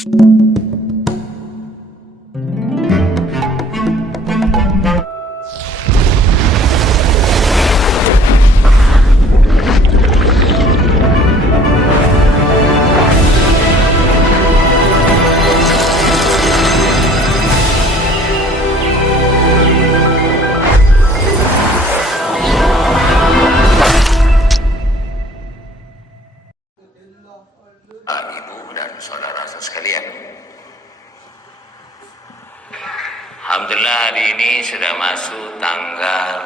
Ibu dan saudara sekalian, alhamdulillah hari ini sudah masuk tanggal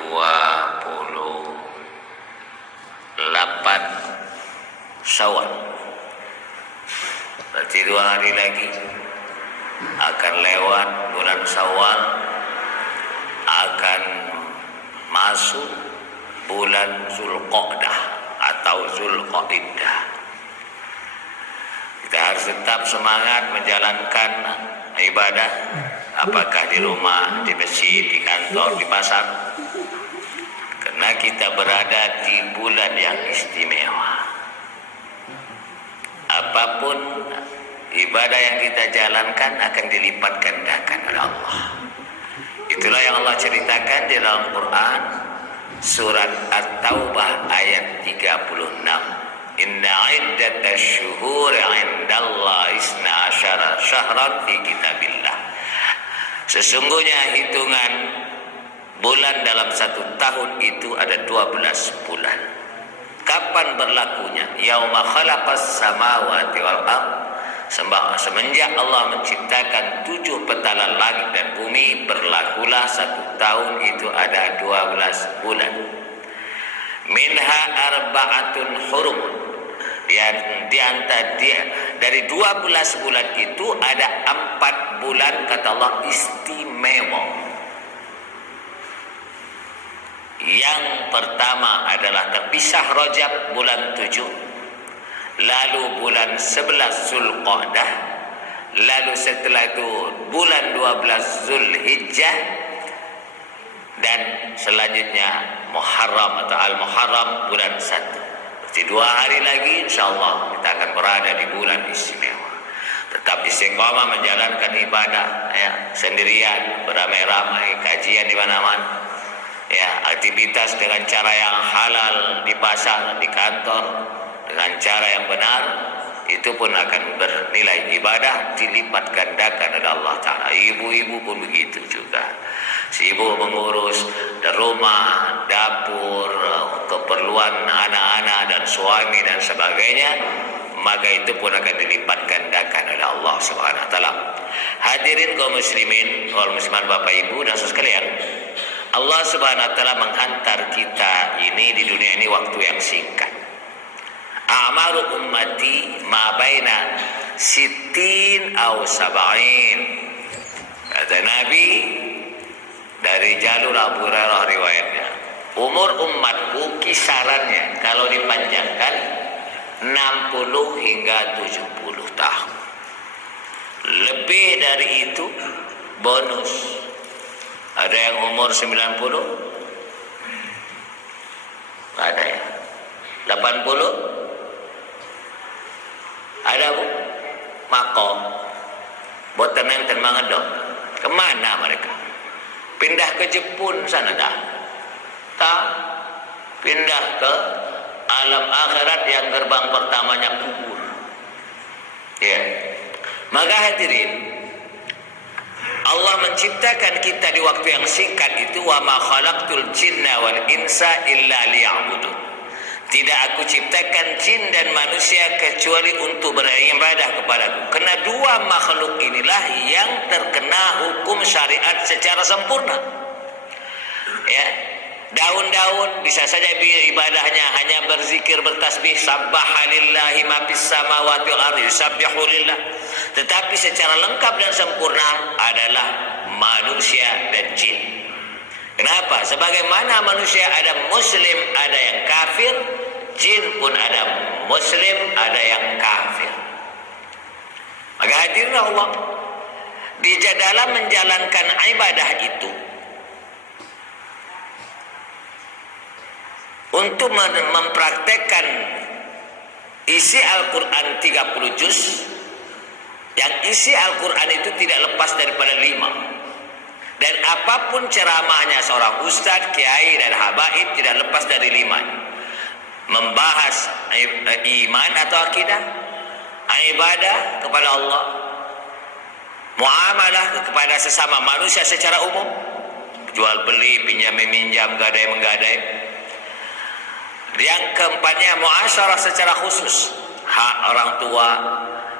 28 Syawal. Berarti 2 hari lagi akan lewat bulan Syawal, akan masuk bulan Zulqa'dah atau Zulqa'dah. Kita harus tetap semangat menjalankan ibadah, apakah di rumah, di masjid, di kantor, di pasar, karena kita berada di bulan yang istimewa. Apapun ibadah yang kita jalankan akan dilipat gandakan oleh Allah. Itulah yang Allah ceritakan di dalam Quran surat At-Taubah ayat 36. Inna iddatash syuhuri 'indallahi 12 syahran fi kitabillah. Sesungguhnya hitungan bulan dalam 1 tahun itu ada 12 bulan. Kapan berlakunya? Yauma khalaqas samawati wal ardh. Semenjak Allah menciptakan 7 petalan langit dan bumi, berlakulah 1 tahun itu ada 12 bulan. Minha arba'atun hurum. Di antara dari 12 bulan itu ada 4 bulan kata Allah istimewa. Yang pertama adalah terpisah Rajab bulan 7, lalu bulan 11 Zulqa'dah, lalu setelah itu bulan 12 Zulhijjah, dan selanjutnya Muharram atau Al-Muharram bulan 1. Di 2 hari lagi insyaallah kita akan berada di bulan istimewa. Tetap istiqamah menjalankan ibadah ya, sendirian, beramai-ramai, kajian di mana-mana. Ya, aktivitas dengan cara yang halal di pasar, di kantor, dengan cara yang benar, itu pun akan bernilai ibadah dilipat gandakan oleh Allah Ta'ala. Ibu-ibu pun begitu juga. Si ibu mengurus rumah, dapur, keperluan anak-anak dan suami dan sebagainya, maka itu pun akan dilipat gandakan oleh Allah Subhanahu wa taala. Hadirin kaum muslimin, wal muslimat, Bapak Ibu dan saudara sekalian, Allah Subhanahu wa taala menghantar kita ini di dunia ini waktu yang singkat. A'maru ummati ma baina sittin aw sab'in. Kata Nabi dari jalur Abu Hurairah riwayatnya, umur umatku kisarannya kalau dipanjangkan 60 hingga 70 tahun. Lebih dari itu bonus. Ada yang umur 90? Ada ya? 80? Ada bu? Makom. Boten enten mangedok. Kemana mereka? Pindah ke Jepun sana dah. Tak? Pindah ke alam akhirat yang gerbang pertamanya kubur. Ya. Maka hadirin, Allah menciptakan kita di waktu yang singkat itu, wa ma khalaqtul jinna wal insa illa liya'budun. Tidak aku ciptakan jin dan manusia kecuali untuk beribadah kepadaku. Karena 2 makhluk inilah yang terkena hukum syariat secara sempurna. Ya, daun-daun bisa saja ibadahnya hanya berzikir, bertasbih, sabbahalillahi ma fis samawati wal ardi yusabbihu lillah. Tetapi secara lengkap dan sempurna adalah manusia dan jin. Kenapa? Sebagaimana manusia ada muslim, ada yang kafir, jin pun ada muslim, ada yang kafir. Maka hadirin Allah, di dalam menjalankan ibadah itu, untuk mempraktekkan isi Al-Quran 30 juz, Yang isi Al-Quran itu tidak lepas daripada 5. Dan apapun ceramahnya seorang ustadz, kiai dan habaib tidak lepas dari 5. Membahas iman atau akidah, ibadah kepada Allah, muamalah kepada sesama manusia secara umum, jual beli, pinjam meminjam, gadai menggadai. Yang keempatnya muasyarah secara khusus, hak orang tua,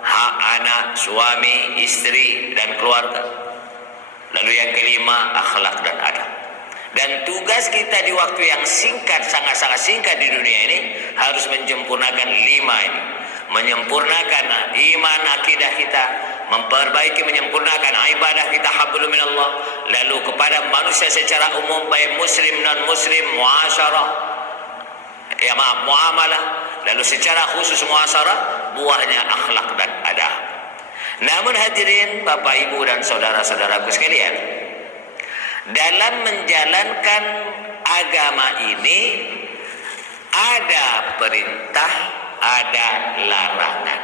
hak anak, suami, istri dan keluarga. Lalu yang kelima, akhlak dan adab. Dan tugas kita di waktu yang singkat, sangat-sangat singkat di dunia ini, harus menyempurnakan 5 ini. Menyempurnakan iman, akidah kita, memperbaiki, menyempurnakan ibadah kita, hablum minallah. Lalu kepada manusia secara umum, baik muslim non muslim, muasyarah, muamalah. Lalu secara khusus muasyarah, buahnya akhlak dan adab. Namun hadirin, Bapak Ibu dan saudara-saudaraku sekalian, dalam menjalankan agama ini ada perintah, ada larangan.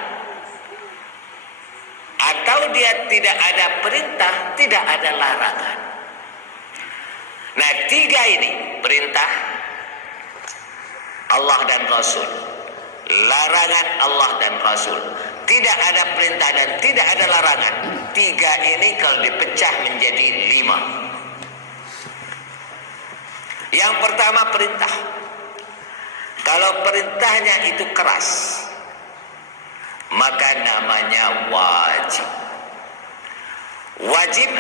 Atau dia tidak ada perintah, tidak ada larangan. Nah, 3 ini, perintah Allah dan Rasul, larangan Allah dan Rasul, tidak ada perintah dan tidak ada larangan. 3 ini kalau dipecah menjadi 5. Yang pertama, perintah. Kalau perintahnya itu keras, maka namanya wajib. Wajib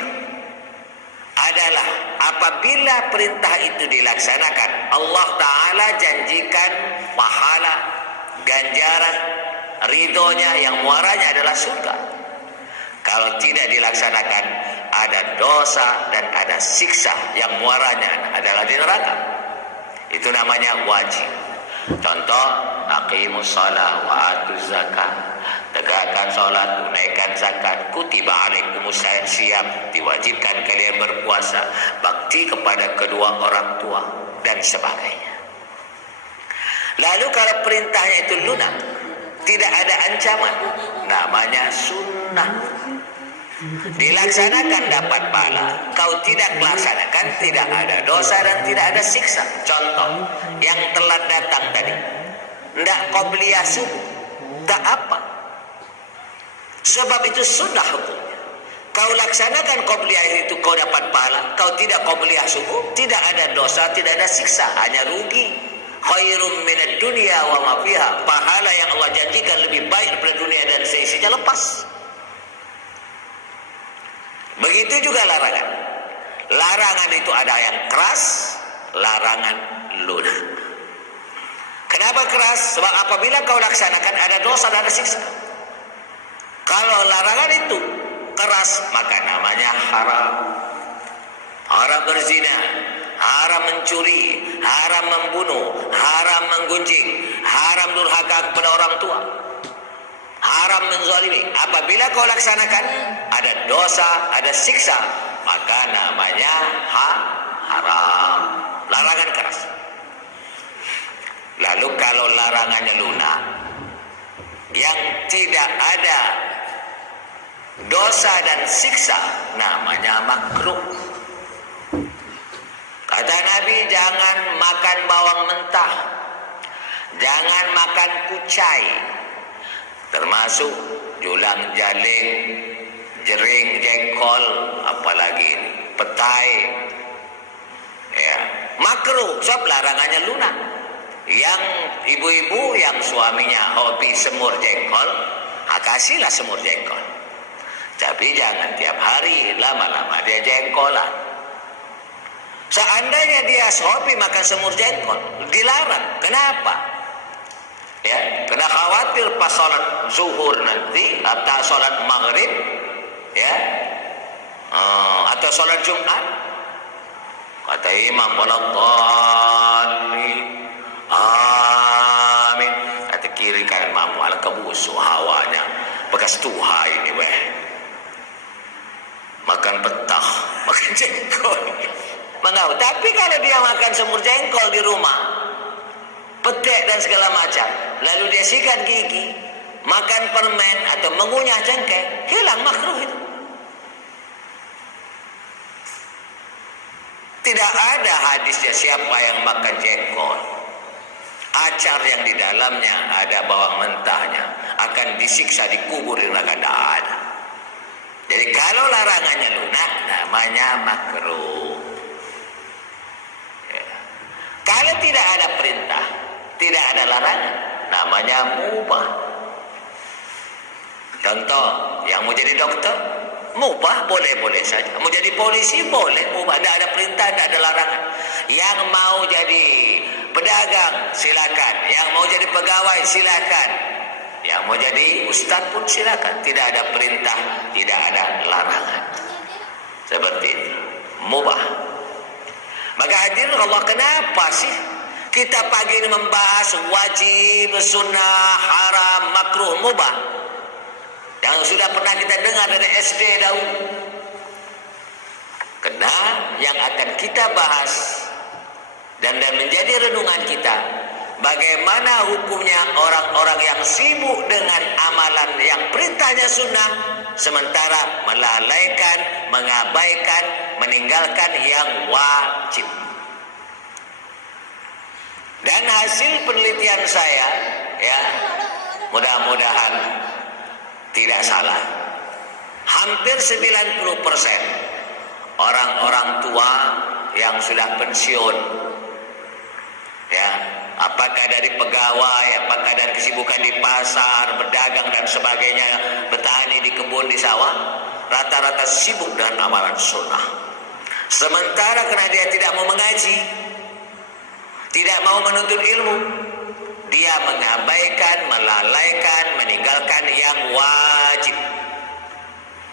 adalah apabila perintah itu dilaksanakan, Allah Ta'ala janjikan pahala, ganjaran, ridhonya yang muaranya adalah surga. Kalau tidak dilaksanakan, ada dosa dan ada siksa yang muaranya adalah di neraka. Itu namanya wajib. Contoh, aqimus shalah wa atuz zakat. Tegakkan salat, tunaikan zakat. Kutiba alaikumus syiyam, diwajibkan kalian berpuasa, bakti kepada kedua orang tua dan sebagainya. Lalu kalau perintahnya itu lunak, tidak ada ancaman, namanya sunnah. Dilaksanakan dapat pahala, kau tidak melaksanakan tidak ada dosa dan tidak ada siksa. Contoh, yang telat datang tadi, tidak qobliyah subuh, tak apa, sebab itu sunnah hukumnya. Kau laksanakan qobliyah itu kau dapat pahala, kau tidak qobliyah subuh, tidak ada dosa, tidak ada siksa, hanya rugi. Khairum minad dunya wa ma fiha, pahala yang Allah janjikan lebih baik daripada dunia dan seisinya lepas. Begitu juga larangan. Larangan itu ada yang keras, larangan lunak. Kenapa keras? Sebab apabila kau laksanakan ada dosa dan ada siksa. Kalau larangan itu keras, maka namanya haram. Haram berzina, haram mencuri, haram membunuh, haram menggunjing, haram durhaka kepada orang tua, haram menzalimi. Apabila kau laksanakan ada dosa, ada siksa, maka namanya haram. Larangan keras. Lalu kalau larangannya lunak, yang tidak ada dosa dan siksa, namanya makruh. Kata Nabi, jangan makan bawang mentah, jangan makan kucai, termasuk julang jaling, jering, jengkol, apalagi ini, petai, ya, makruh, sebab larangannya lunak. Yang ibu-ibu yang suaminya hobi semur jengkol, kasihlah semur jengkol, tapi jangan tiap hari, lama-lama dia jengkolan. Seandainya dia hobi makan semur jengkol, dilarang. Kenapa? Ya, kena khawatir pas sholat zuhur nanti atau sholat maghrib, ya, atau sholat Jumat, kata imam waladhdallin, amin, kata kiri kanan mamu ala kebusu hawanya bekas tuha ini weh, makan petah, makan jengkol. Mengau. Tapi kalau dia makan semur jengkol di rumah, petek dan segala macam, lalu dia sikat gigi, makan permen atau mengunyah cengkeh, hilang makruh itu. Tidak ada hadisnya siapa yang makan jengkol, acar yang di dalamnya ada bawang mentahnya, akan disiksa dikubur di neraka. Tidak ada. Jadi kalau larangannya lunak, namanya makruh. Ya. Kalau tidak ada perintah, tidak ada larangan, namanya mubah. Contoh, yang mau jadi dokter, mubah, boleh-boleh saja. Mau jadi polisi, boleh, mubah. Tidak ada perintah, tidak ada larangan. Yang mau jadi pedagang, silakan. Yang mau jadi pegawai, silakan. Yang mau jadi ustaz pun silakan. Tidak ada perintah, tidak ada larangan. Seperti itu, mubah. Maka hadirin Allah, kenapa sih kita pagi ini membahas wajib, sunnah, haram, makruh, mubah? Yang sudah pernah kita dengar dari SD dahulu. Karena yang akan kita bahas dan menjadi renungan kita, bagaimana hukumnya orang-orang yang sibuk dengan amalan yang perintahnya sunnah, sementara melalaikan, mengabaikan, meninggalkan yang wajib. Dan hasil penelitian saya, ya, mudah-mudahan tidak salah, hampir 90% orang-orang tua yang sudah pensiun, ya, apakah dari pegawai, apakah dari kesibukan di pasar, berdagang dan sebagainya, bertani di kebun, di sawah, rata-rata sibuk dengan amalan sunnah. Sementara karena dia tidak mau mengaji, tidak mau menuntut ilmu, dia mengabaikan, melalaikan, meninggalkan yang wajib.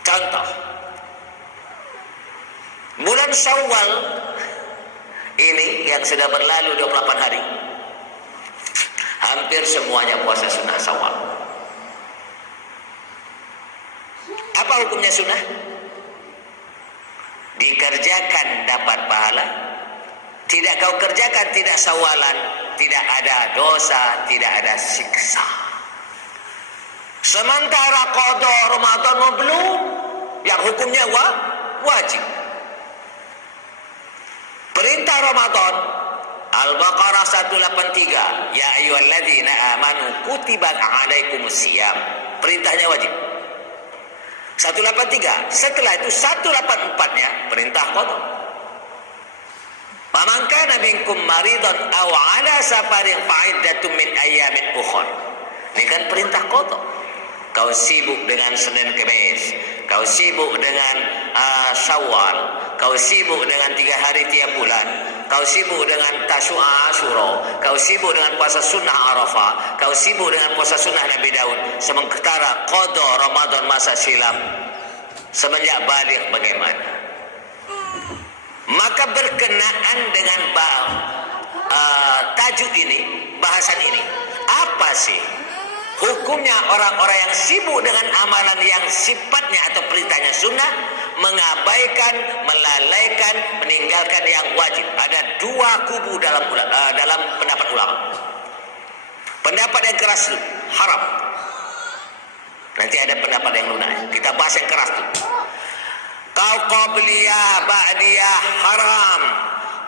Contoh, bulan Syawal ini yang sudah berlalu 28 hari, hampir semuanya puasa sunnah Syawal. Apa hukumnya sunnah? Dikerjakan dapat pahala, tidak kau kerjakan tidak sawalan, tidak ada dosa, tidak ada siksa. Sementara qada Ramadan belum, yang hukumnya wajib. Perintah Ramadan Al-Baqarah 183, ya ayyuhalladzina amanu kutiba alaikumusiyam. Perintahnya wajib. 183. Setelah itu 184-nya perintah qada. Faman kana minkum maridan aw ala safarin fa'iddatun min ayyamin ukhra. Ini kan perintah qada. Kau sibuk dengan Senin Kamis, kau sibuk dengan Syawal, kau sibuk dengan 3 hari tiap bulan, kau sibuk dengan Tasyu'a Asyura, kau sibuk dengan puasa sunnah Arafah, kau sibuk dengan puasa sunnah Nabi Daud. Sementara qada Ramadan masa silam semenjak balik bagaimana? Maka berkenaan dengan tajuk ini, bahasan ini, apa sih hukumnya orang-orang yang sibuk dengan amalan yang sifatnya atau perintahnya sunnah, mengabaikan, melalaikan, meninggalkan yang wajib? Ada 2 kubu dalam pendapat ulama. Pendapat yang keras itu haram. Nanti ada pendapat yang lunak. Kita bahas yang keras itu. Kau qabliyah, ba'diyah haram.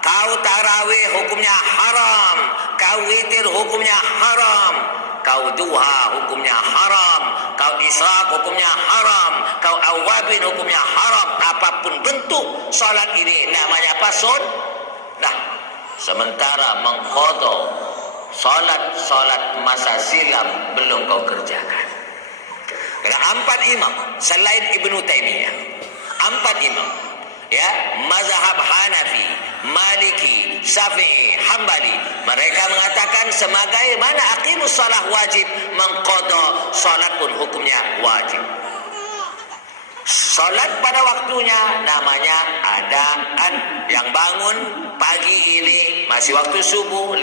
Kau tarawih hukumnya haram. Kau witir hukumnya haram. Kau duha hukumnya haram. Kau isyraq hukumnya haram. Kau awabin hukumnya haram. Apapun bentuk salat ini namanya apa? Nah, sementara mengqadha salat masa silam belum kau kerjakan. Karena 4 imam selain Ibnu Taimiyah, 4 imam, ya, mazhab Hanafi, Maliki, Syafi'i, Hambali, mereka mengatakan sebagai mana aqimus shalah wajib, mengqadha salat pun hukumnya wajib. Salat pada waktunya namanya adaan. Yang bangun pagi ini masih waktu subuh 5.24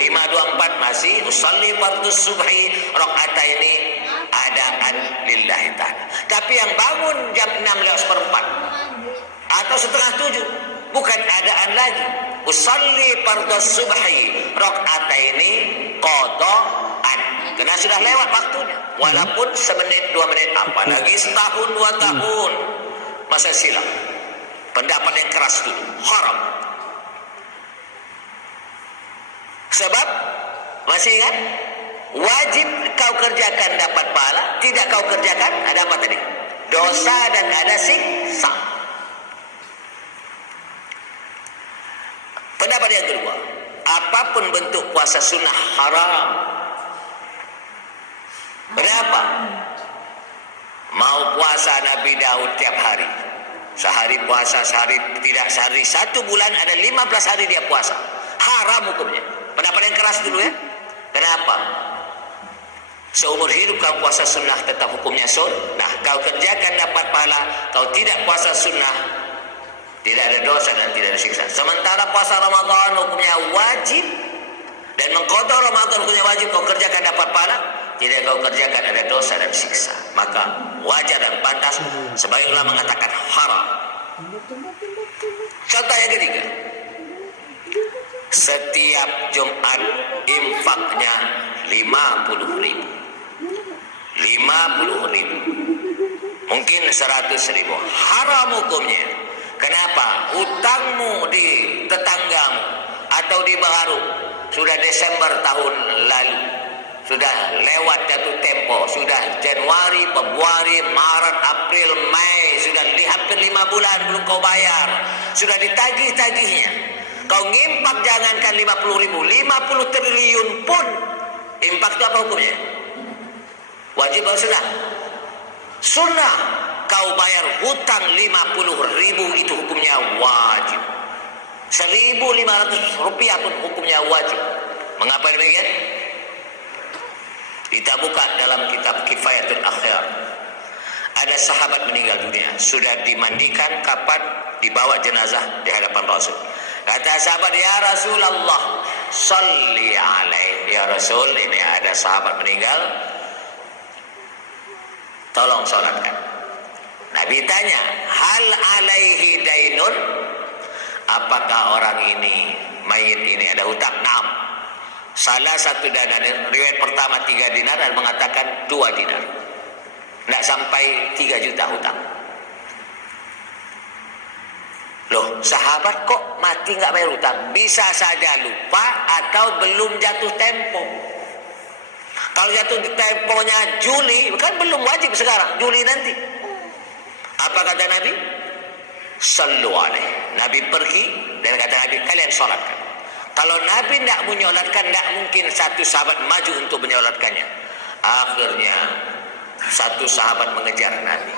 masih usalli fardhu subhi rakaataini adaan lillahi ta'ala. Tapi yang bangun jam 6:04 atau setengah 7 bukan adaan lagi. Usalli fardhu subhi rakaataini qadha qada'an. Karena sudah lewat waktunya. Walaupun semenit, 2 menit, apalagi setahun, 2 tahun. Masa silam. Pendapat yang keras dulu. Haram. Sebab, masih ingat? Wajib kau kerjakan dapat pahala. Tidak kau kerjakan, ada apa tadi? Dosa dan ada siksa. Pendapat yang kedua, apapun bentuk puasa sunnah haram. Kenapa? Mau puasa Nabi Daud tiap hari. Sehari puasa, sehari tidak, sehari 1 bulan ada 15 hari dia puasa. Haram hukumnya. Pendapat yang keras dulu ya. Kenapa? Seumur hidup kau puasa sunnah tetap hukumnya sunnah. Kau kerjakan dapat pahala. Kau tidak puasa sunnah, tidak ada dosa dan tidak ada siksa. Sementara puasa Ramadan hukumnya wajib, dan mengqada Ramadan hukumnya wajib, kau kerjakan dapat pahala, tidak kau kerjakan ada dosa dan siksa. Maka wajar dan pantas, sebagian ulama mengatakan haram. Contoh yang ketiga, setiap Jumat infaknya 50.000, 50.000, mungkin 100.000. Haram hukumnya. Kenapa? Utangmu di tetanggamu atau di baru sudah Desember tahun lalu, sudah lewat jatuh tempo, sudah Januari, Februari, Maret, April, Mei, sudah hampir 5 bulan belum kau bayar, sudah ditagih-tagihnya. Kau ngimpak jangankan 50.000, 50 triliun pun impak itu apa hukumnya? Wajib atau sunnah? Sunnah. Kau bayar hutang 50.000 itu hukumnya wajib. 1.500 rupiah pun hukumnya wajib. Mengapa demikian? Kita buka dalam kitab Kifayatul Akhyar. Ada sahabat meninggal dunia, sudah dimandikan, kapan dibawa jenazah di hadapan Rasul. Kata sahabat, ya Rasulullah, salli alaihi. Ya Rasul, ini ada sahabat meninggal, tolong salatkan. Nabi tanya, hal alaihi dainun? Apakah orang ini, mayit ini ada hutang? Naam. Salah satu dinar, riwayat pertama 3 dinar, dan mengatakan 2 dinar. Tidak sampai 3 juta hutang. Loh, sahabat kok mati nggak bayar hutang? Bisa saja lupa atau belum jatuh tempo. Kalau jatuh temponya Juli, kan belum wajib sekarang, Juli nanti. Apa kata Nabi? Sallu alaihi. Nabi pergi dan kata Nabi, kalian sholatkan. Kalau Nabi tidak menyolatkan, tidak mungkin satu sahabat maju untuk menyolatkannya. Akhirnya satu sahabat mengejar Nabi,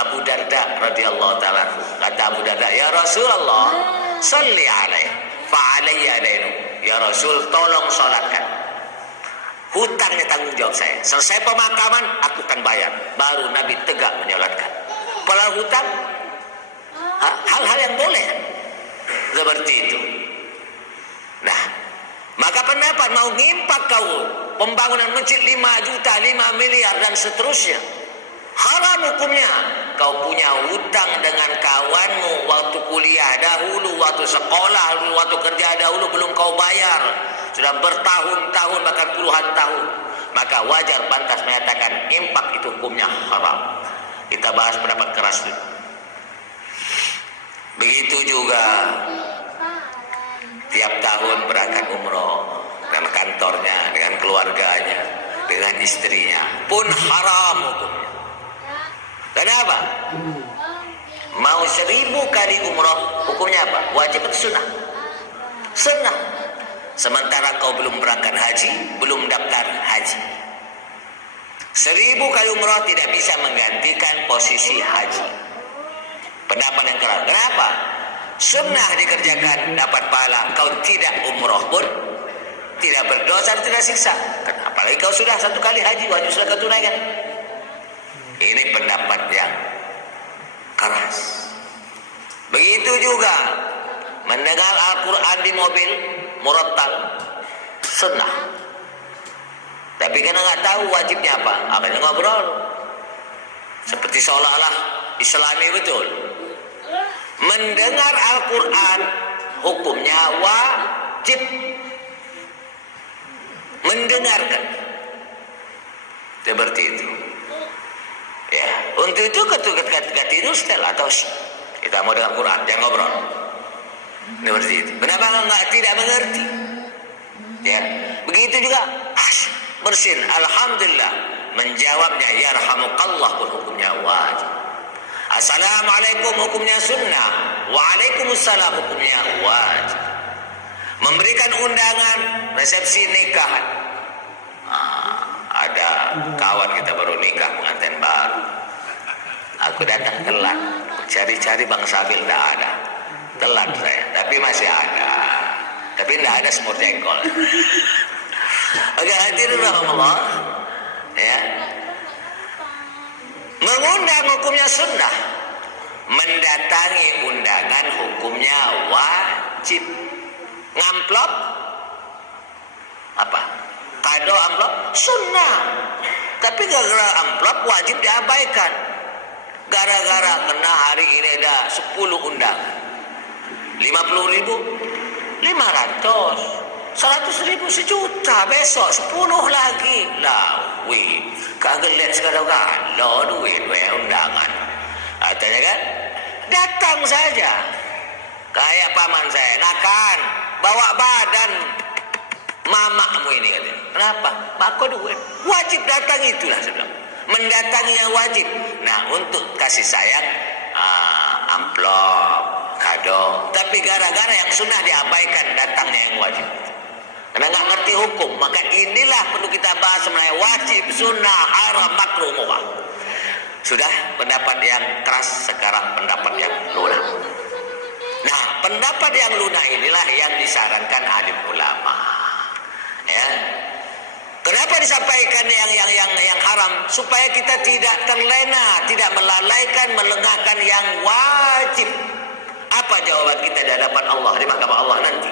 Abu Darda radhiyallahu taala. Kata Abu Darda, ya Rasulullah, salli alaihi fa alayya dainu. Ya Rasul, tolong sholatkan. Hutangnya tanggung jawab saya. Selesai pemakaman, aku akan bayar. Baru Nabi tegak menyolatkan. Kalau hutang, hal-hal yang boleh seperti itu. Nah, maka pendapat mau ngimpak kau pembangunan masjid 5 juta, 5 miliar dan seterusnya, haram hukumnya. Kau punya hutang dengan kawanmu waktu kuliah dahulu, waktu sekolah, waktu kerja dahulu, belum kau bayar, sudah bertahun-tahun bahkan puluhan tahun, maka wajar pantas menyatakan impak itu hukumnya haram. Kita bahas pendapat keras dulu. Begitu juga tiap tahun berangkat umroh dengan kantornya, dengan keluarganya, dengan istrinya, pun haram hukumnya. Kenapa? Mau 1000 kali umroh, hukumnya apa? Wajib atau sunnah? Sunnah. Sementara kau belum berangkat haji, belum daftar haji. 1000 kali umroh tidak bisa menggantikan posisi haji. Pendapat yang keras. Kenapa? Sunnah dikerjakan dapat pahala, kau tidak umroh pun tidak berdosa, tidak siksa. Apalagi kau sudah 1 kali haji, wajib sudah kau tunaikan. Ini pendapat yang keras. Begitu juga mendengar Al-Quran di mobil murattal, sunnah. Tapi karena nggak tahu wajibnya apa, akhirnya ngobrol. Seperti seolah-olah Islami betul. Mendengar Al-Quran hukumnya wajib. mendengarkan. Seperti itu. Ya, untuk itu ketika tidur setel atau kita mau dengar Quran, jangan ngobrol. Seperti itu. Kenapa enggak tidak mengerti? Ya, begitu juga bersin. Alhamdulillah menjawabnya yarhamukallah pun hukumnya wajib. Assalamualaikum hukumnya sunnah. Waalaikumsalam hukumnya wajib. Memberikan undangan resepsi nikahan. Ada kawan kita baru nikah, pengantin baru. Aku datang telat, cari-cari Bang Sabil tidak ada. Telat saya, tapi masih ada. Tapi tidak ada semur jengkol. Oke, hadirin rahmatullah. Ya. Mengundang hukumnya sunnah. Mendatangi undangan hukumnya wajib. Ngamplop apa? Kado amplop sunnah. Tapi gara-gara amplop wajib diabaikan. Gara-gara kena hari ini ada 10 undangan. 50.000, 500, 100.000, 1 juta. Besok 10 lagi. Lah, wih, kagelet sekarang kan. Lo duit undangan. Katanya kan, datang saja. Kayak paman saya, nakan, bawa badan mamamu ini katanya. Kenapa? Aku duit. Wajib datang itulah sebelum. Mendatangi yang wajib. Nah, untuk kasih sayang, amplop, kado. Tapi gara-gara yang sunnah diabaikan, datangnya yang wajib. Karena nggak ngerti hukum, maka inilah perlu kita bahas mengenai wajib, sunnah, haram, makruh, mubah. Sudah pendapat yang keras, sekarang pendapat yang lunak. Nah, pendapat yang lunak inilah yang disarankan alim ulama. Ya. Kenapa disampaikan yang haram? Supaya kita tidak terlena, tidak melalaikan, melengahkan yang wajib. Apa jawaban kita di hadapan Allah, di mahkamah Allah nanti?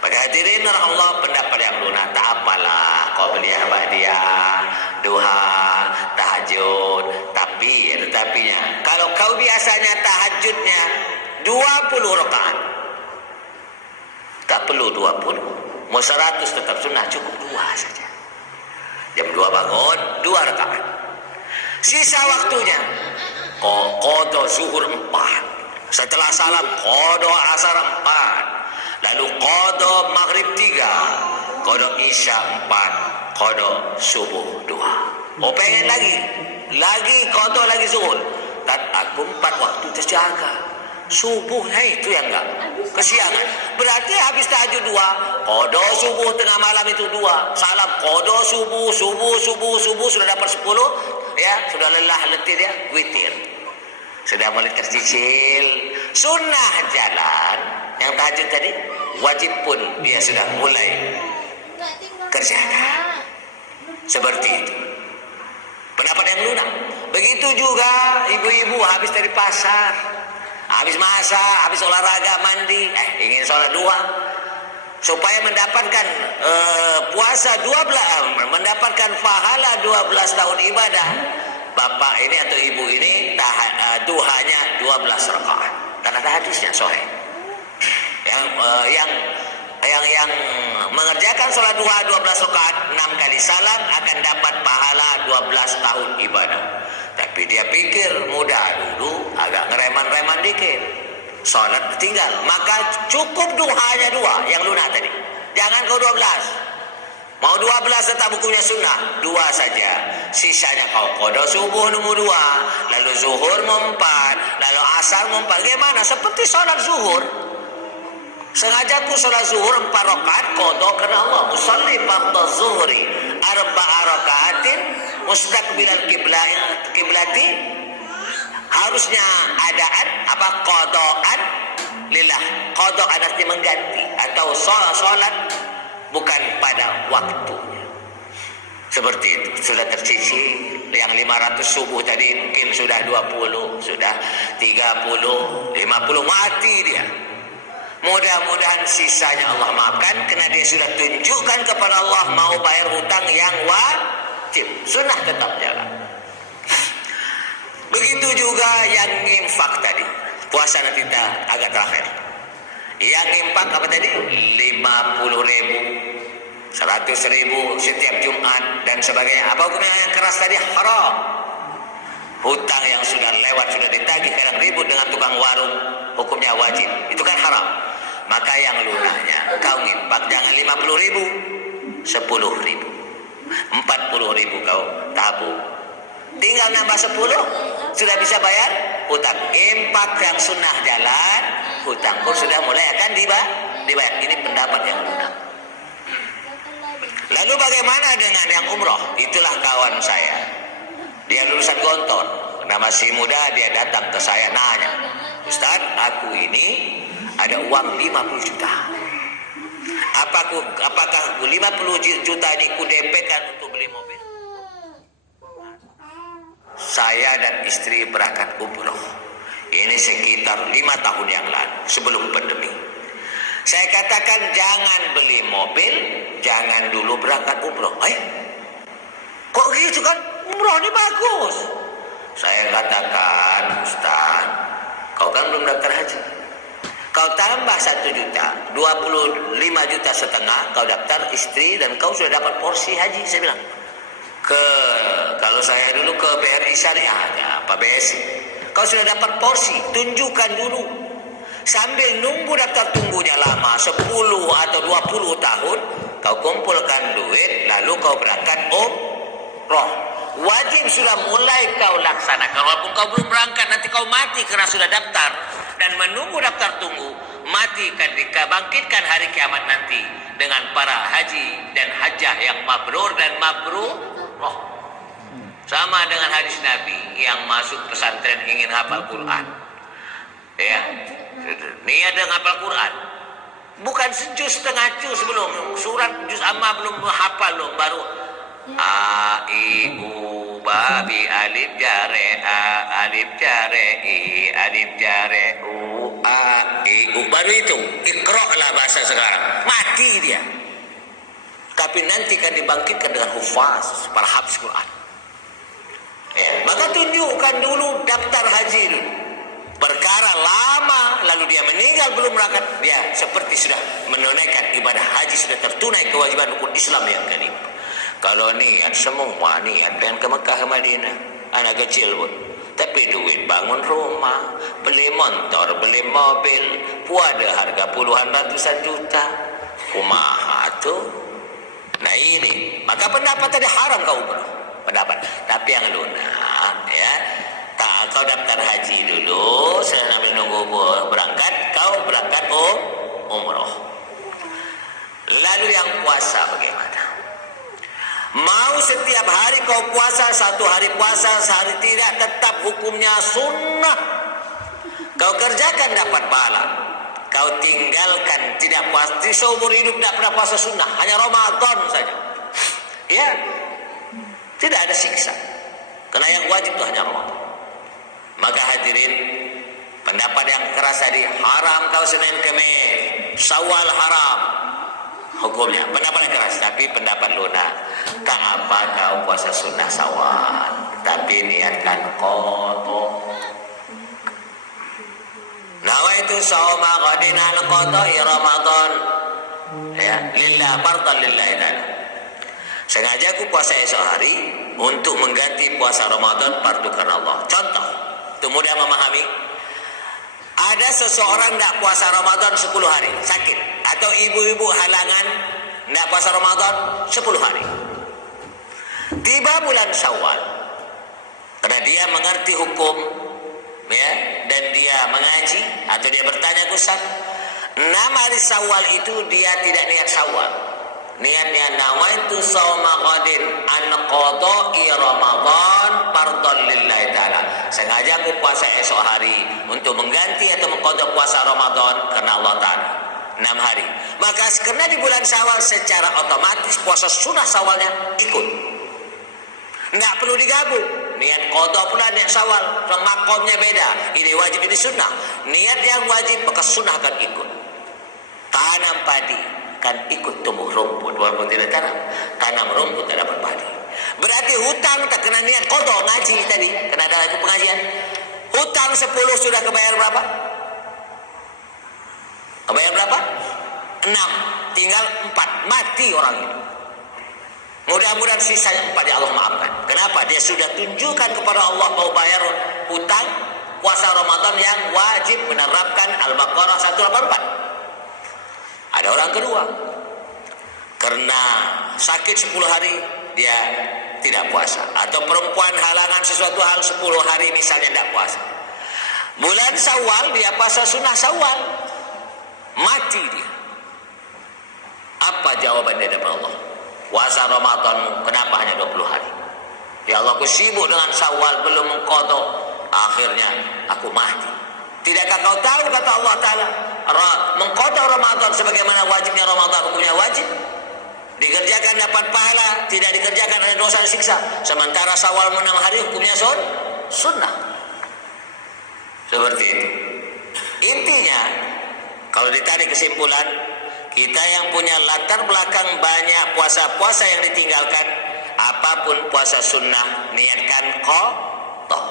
Maka hadirin Allah, pendapat yang lunak, tak apalah qabliyah, ba'diyah, duha, tahajud. Tapi tetapinya, kalau kau biasanya tahajudnya 20 rakaat, tak perlu 20. Mau 100 tetap sunnah, cukup 2 saja. Jam 2 bangun, 2 rakaat. Sisa waktunya qada zuhur 4. Setelah salam qada asar 4. Lalu qada maghrib 3. Qada isya 4. Qada subuh 2. Oh, pengen lagi qada lagi zuhur. Dan aku 4 waktu terjaga. Subuhnya itu yang enggak kesiangan. Berarti habis tahajud 2, qada subuh tengah malam itu 2, salam qada subuh sudah dapat 10, ya, sudah lelah letih dia, witir. Sudah mulai tercicil, sunnah jalan. Yang tahajud tadi wajib pun dia sudah mulai kerjakan. Seperti itu. Pendapat yang lunak. Begitu juga ibu-ibu habis dari pasar, habis masak, habis olahraga, mandi, ingin sholat 2 supaya mendapatkan puasa 12, mendapatkan pahala 12 tahun ibadah. Bapak ini atau ibu ini duhanya 12 rakaat. Dan ada hadisnya sahih. Yang mengerjakan sholat duha 12 rakaat 6 kali salam akan dapat pahala 12 tahun ibadah. Tapi dia pikir mudah dulu, agak ngereman-reman dikit, sholat tinggal, maka cukup duhanya 2 yang lunak tadi. Jangan kau 12. Mau 12 tetap hukumnya sunnah, 2 saja. Sisanya kau qada subuh nomor 2, lalu zuhur 4, lalu asar 4. Gimana? Seperti sholat zuhur. Sengaja ku sholat zuhur 4 rakaat qada karena Allah. Usalli fardhu zuhri 4 rakaatin mustaqbilal kiblati. Harusnya adaan apa qadaan lillah. Qadaan artinya mengganti atau sholat bukan pada waktunya. Seperti itu. Sudah tercicil. Yang 500 subuh tadi mungkin sudah 20, sudah 30, 50, mati dia. Mudah-mudahan sisanya Allah maafkan karena dia sudah tunjukkan kepada Allah mau bayar hutang yang wajib. Sunnah tetap jalan. Begitu juga yang infak tadi. Puasa nanti kita agak terakhir. Yang infak apa tadi? 50.000, 100.000 setiap Jumat dan sebagainya. Apa hukumnya yang keras tadi? Haram. Hutang yang sudah lewat, sudah ditagih, kadang ribut dengan tukang warung, hukumnya wajib. Itu kan haram. Maka yang lunanya kau ngimpak jangan 50.000, 10.000, 40.000 kau tabung. Tinggal nambah 10, sudah bisa bayar hutang. Impak yang sunnah jalan, hutang pun sudah mulai akan dibayar. Ini pendapat yang lunak. Lalu bagaimana dengan yang umroh? Itulah kawan saya. Dia lulusan Gontor, masih muda, dia datang ke saya nanya, Ustaz, aku ini ada uang 50 juta. Apakah 50 juta ini ku DP-kan untuk beli mobil? Saya dan istri berangkat umroh. Ini sekitar 5 tahun yang lalu, sebelum pandemi. Saya katakan jangan beli mobil, jangan dulu berangkat umroh. Kok gitu kan? Umroh ini bagus. Saya katakan, Ustaz, kau kan belum daftar haji. Kau tambah 1 juta, 25,5 juta kau daftar istri dan kau sudah dapat porsi haji. Saya bilang, kalau saya dulu ke BRI Syariah, ya, Pak BSI, kau sudah dapat porsi, tunjukkan dulu. Sambil nunggu daftar tunggunya lama, 10 atau 20 tahun, kau kumpulkan duit, lalu kau berangkat umroh. Wajib sudah mulai kau laksanakan. Walaupun kau belum berangkat, nanti kau mati karena sudah daftar. Dan menunggu daftar tunggu, mati ketika bangkitkan hari kiamat nanti dengan para haji dan hajjah yang mabrur dan mabruroh. Sama dengan hadis Nabi yang masuk pesantren ingin hafal Quran. Ya, niat dengan hafal Quran. Bukan sejus setengah juz belum, surat juz amma belum hafal belum, baru A I U babi alif jare a alif jare i alif jare u a i u, baru itu Iqra lah bahasa sekarang. Mati dia. Tapi nanti kan dibangkitkan dengan hufaz, para hafiz Quran. Ya, maka tunjukkan dulu daftar haji dulu. Perkara lama lalu dia meninggal belum berangkat, dia seperti sudah menunaikan ibadah haji, sudah tertunai kewajiban rukun Islam yang kelima. Kalau niat semua niat pengen ke Mekah ke Madinah, anak kecil pun, tapi duit bangun rumah, beli motor, beli mobil, puada harga puluhan ratusan juta, kumaha tuh. Nah ini, maka pendapat tadi haram kau umroh, pendapat. Tapi yang lunak, ya, kau daftar haji dulu, sambil nunggu berangkat, kau berangkat umroh. Lalu yang puasa bagaimana? Mau setiap hari kau puasa, 1 hari puasa, sehari tidak, tetap hukumnya sunnah. Kau kerjakan dapat pahala. Kau tinggalkan tidak puasa, seumur hidup tidak pernah puasa sunnah, hanya Ramadan saja. Ya, tidak ada siksa. Karena yang wajib itu hanya Ramadan. Maka hadirin, pendapat yang keras tadi, haram kau Senin Kemis, Syawal haram hukumnya, pendapat yang keras. Tapi pendapat lunak, tak apa kau puasa sunnah Syawal, tapi niatkan qadha. Nawaitu shauma ghadin al qadha'i Ramadan, ya, lillah fardhan lillahi ta'ala. Sengaja aku puasa esok hari untuk mengganti puasa Ramadan fardu karena Allah. Contoh, itu mudah memahami. Ada seseorang tidak puasa Ramadan 10 hari, sakit. Atau ibu-ibu halangan tidak puasa Ramadan 10 hari. Tiba bulan Syawal, karena dia mengerti hukum, ya, dan dia mengaji, atau dia bertanya ke Ustaz, 6 hari Syawal itu dia tidak niat Syawal. Niatnya nawaitu shauma ghadin an qadha'i Ramadan fardhan lillahi ta'ala. Sengaja aku puasa esok hari untuk mengganti atau mengqadha puasa Ramadan karena Allah Ta'ala. 6 hari. Maka karena di bulan Syawal secara otomatis puasa sunnah Syawalnya ikut. Enggak perlu digabung. Niat qadha pula niat Syawal, makomnya beda. Ini wajib, ini sunnah. Niat yang wajib maka sunnah akan ikut. Tanam padi kan ikut tumbuh rumput, walaupun tidak tanam rumput tak dapat padi. Berarti hutang tak kena niat qadha, ngaji tadi, kena ada lagi pengajian. Hutang 10 sudah kebayar berapa? Kebayar berapa? 6. tinggal 4, mati orang itu. Mudah-mudahan sisanya 4 ya Allah maafkan. Kenapa? Dia sudah tunjukkan kepada Allah mau bayar hutang puasa Ramadan yang wajib menerapkan Al-Baqarah 184. Ada orang kedua, karena sakit 10 hari dia tidak puasa, atau perempuan halangan sesuatu hal 10 hari misalnya tidak puasa. Bulan Syawal dia puasa sunnah Syawal, mati dia. Apa jawaban dia dari Allah? Puasa Ramadanmu kenapa hanya 20 hari? Ya Allah, aku sibuk dengan Syawal, belum mengqadha, akhirnya aku mati. Tidakkah kau tahu, kata Allah Ta'ala, mengqadha Ramadan sebagaimana wajibnya Ramadan, hukumnya wajib, dikerjakan dapat pahala, tidak dikerjakan ada dosa dan siksa. Sementara Syawal 6 hari hukumnya sunnah. Seperti itu. Intinya, kalau ditarik kesimpulan, kita yang punya latar belakang banyak puasa-puasa yang ditinggalkan, apapun puasa sunnah, niatkan qadha.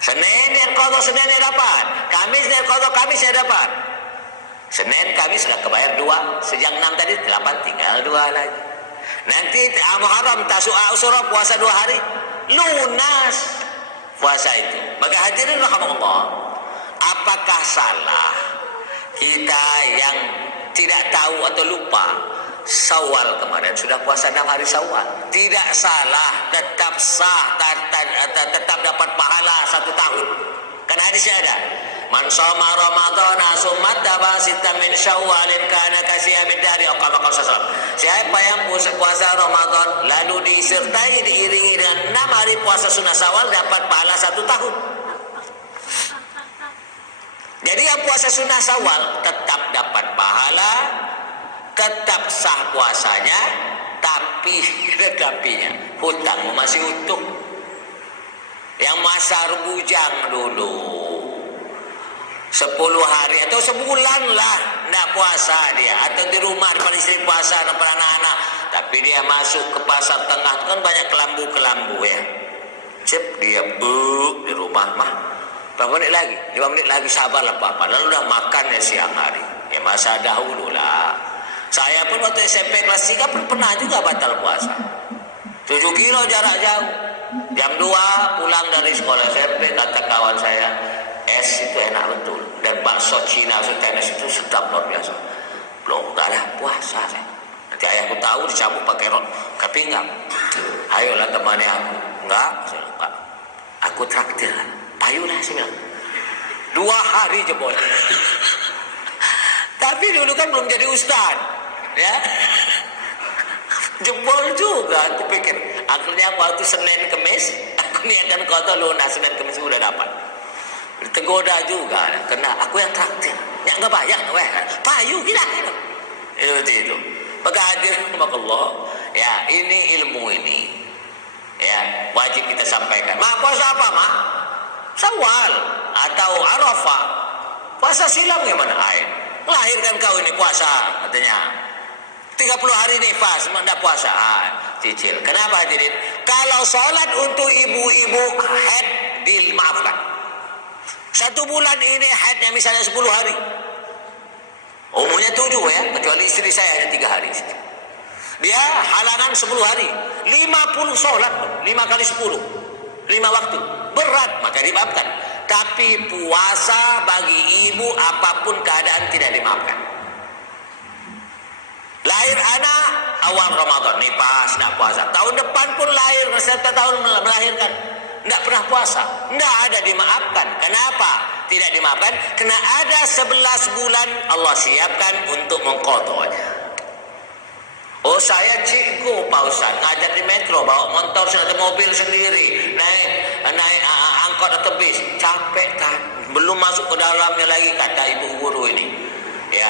Senin niat qadha, Senin dia dapat. Kamis niat qadha, Kamis dia dapat. Senin, Kamis sudah kebayar 2, sejak 6 tadi 8, tinggal 2 lagi. Nanti Muharram, Tasu'a, Asyura, puasa 2 hari, lunas puasa itu. Maka hadirin rahimakumullah, apakah salah kita yang tidak tahu atau lupa Syawal kemarin sudah puasa 6 hari Syawal? Tidak salah, tetap sah, tetap dapat pahala 1 tahun. Karena hadisnya ada, man shoma ramadhana summa taba sitta min syawalin kana kasiyamid dahri atau kama qala sallallahu. Siapa yang puasa Ramadan lalu disertai diiringi dengan 6 hari puasa sunnah Syawal, dapat pahala 1 tahun. Jadi yang puasa sunnah Syawal tetap dapat pahala, tetap sah puasanya, tapi tetapinya hutangmu masih utuh. Yang masar bujang dulu 10 hari atau sebulan lah tidak puasa dia, atau di rumah depan istri puasa depan anak-anak, tapi dia masuk ke pasar tengah, kan banyak kelambu-kelambu ya, dia di rumah mah berapa menit lagi? 5 menit lagi, sabarlah Papa. Lalu udah makan ya siang hari. Ya masa dahulu lah. Saya pun waktu SMP kelas 3 pun pernah juga batal puasa. 7 kilo jarak jauh. Jam 2 pulang dari sekolah SMP, kata kawan saya, es itu enak betul. Dan bakso Cina, bakso tenis itu sedap luar biasa. Belum, gak ada puasa saya. Nanti ayahku tahu dicambuk pakai rot ke pinggang. Ayolah temani aku. Enggak, saya enggak. Aku traktir. Payulah saya bilang 2 hari jebol. Tapi dulu kan belum jadi ustaz ya, jebol juga aku pikir. Akhirnya waktu Senin Kemis aku niatkan qadha lunas, Senin Kemis udah dapat. Tergoda juga karena aku yang traktir, nggak bayar payu gila itu. Maka hadir Allah ya, ini ilmu ini ya wajib kita sampaikan. Mak, puasa apa mak? Syawal atau Arafah. Puasa silam gimana? Melahirkan kau ini puasa katanya 30 hari nih pas tidak puasa. Cicil. Kenapa hadirin? Kalau sholat untuk ibu-ibu haid dimaafkan. 1 bulan ini haidnya misalnya 10 hari, umumnya 7 ya, kecuali istri saya hanya 3 hari. Dia halangan 10 hari, 50 sholat, 5 kali 10, 5 waktu, berat maka dimaafkan. Tapi puasa bagi ibu apapun keadaan tidak dimaafkan. Lahir anak awal Ramadan nih pas tidak puasa, tahun depan pun lahir serta tahun melahirkan tidak pernah puasa, tidak ada dimaafkan. Kenapa tidak dimaafkan? Karena ada 11 bulan Allah siapkan untuk mengqadhanya. Oh saya cikgu Pak Ustaz, ngajar di metro, bawa motor atau mobil sendiri, naik angkot atau bis, capek kan, belum masuk ke dalamnya lagi, kata ibu guru ini ya,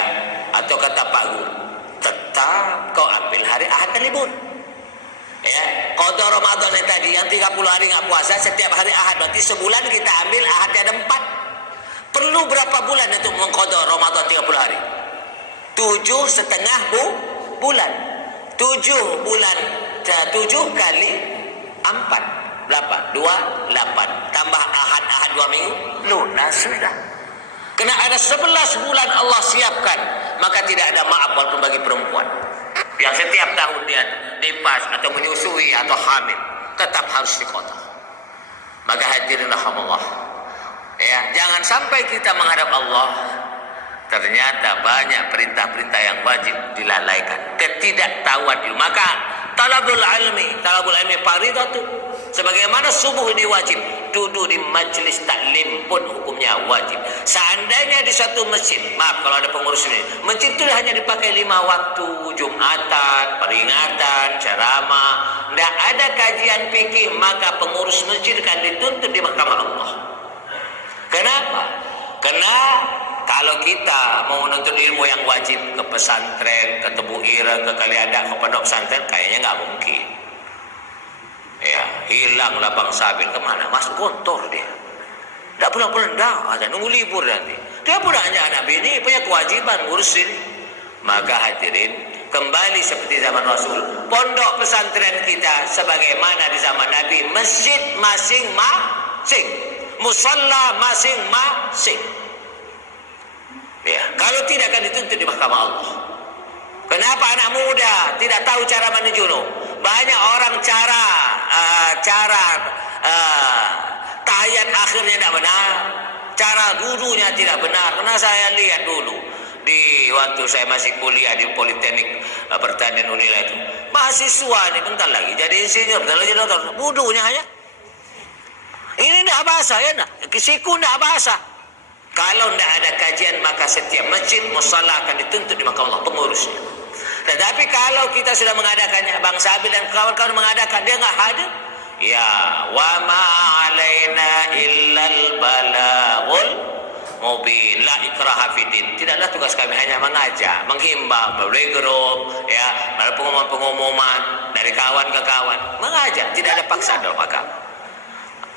atau kata Pak Guru, tetap kau ambil hari Ahad dan libur ya. Qadha Ramadan yang tadi yang 30 hari nggak puasa, setiap hari Ahad, berarti sebulan kita ambil Ahad ada 4. Perlu berapa bulan untuk mengqadha Ramadan 30 hari? 7,5 bulan. 7 bulan, 7 kali 4 berapa? 28 tambah Ahad 2 minggu, lunas sudah. Kena ada 11 bulan Allah siapkan. maka tidak ada maaf walaupun bagi perempuan yang setiap tahun dia nifas atau menyusui atau hamil, tetap harus istiqomah. Maka hadirin rahimakumullah, ya, jangan sampai kita menghadap Allah ternyata banyak perintah-perintah yang wajib dilalaikan, ketidaktahuan ilmu. Maka talabul ilmi faridatu. Sebagaimana subuh ini wajib, duduk di majelis taklim pun hukumnya wajib. Seandainya di suatu masjid, maaf kalau ada pengurus ini, masjid itu hanya dipakai 5 waktu, Jumatan, peringatan, ceramah, tidak ada kajian fikih, maka pengurus masjid akan dituntut di mahkamah Allah. Kenapa? Karena kalau kita mau menuntut ilmu yang wajib ke pesantren, ke Tebu Ira, ke Kaliadak, ke pondok pesantren, kayaknya nggak mungkin. Ya, hilanglah Bang Sabil kemana? Masuk kantor dia. Tidak pulang-pulang, ada nunggu libur nanti. Dia pun hanya anak bini, punya kewajiban ngurus ini. Maka hadirin, kembali seperti zaman Rasul, pondok pesantren kita sebagaimana di zaman Nabi, masjid masing-masing, musalla masing-masing. Ya, kalau tidak akan dituntut di mahkamah Allah. Kenapa anak muda tidak tahu cara mandi junub? Banyak orang cara tahiyat akhirnya tidak benar, cara wudunya tidak benar. Karena saya lihat dulu di waktu saya masih kuliah di Politeknik Pertanian Unila itu, mahasiswa ini bentar lagi jadi insinyur, bentar lagi dokter, wudunya hanya ini tidak basah ya, siku tidak basah. Kalau tidak ada kajian, maka setiap masjid musalla akan dituntut di mahkamah Allah pengurusnya. Tetapi kalau kita sudah mengadakannya, Bang Sabil dan kawan-kawan mengadakan, dia nggak hadir, ya wa ma alaina illal balagul mubin la ikraha fidin. Tidaklah tugas kami hanya mengajak, menghimbau melalui grup, ya, melalui pengumuman dari kawan ke kawan, mengajak, tidak ada paksaan dalam agama.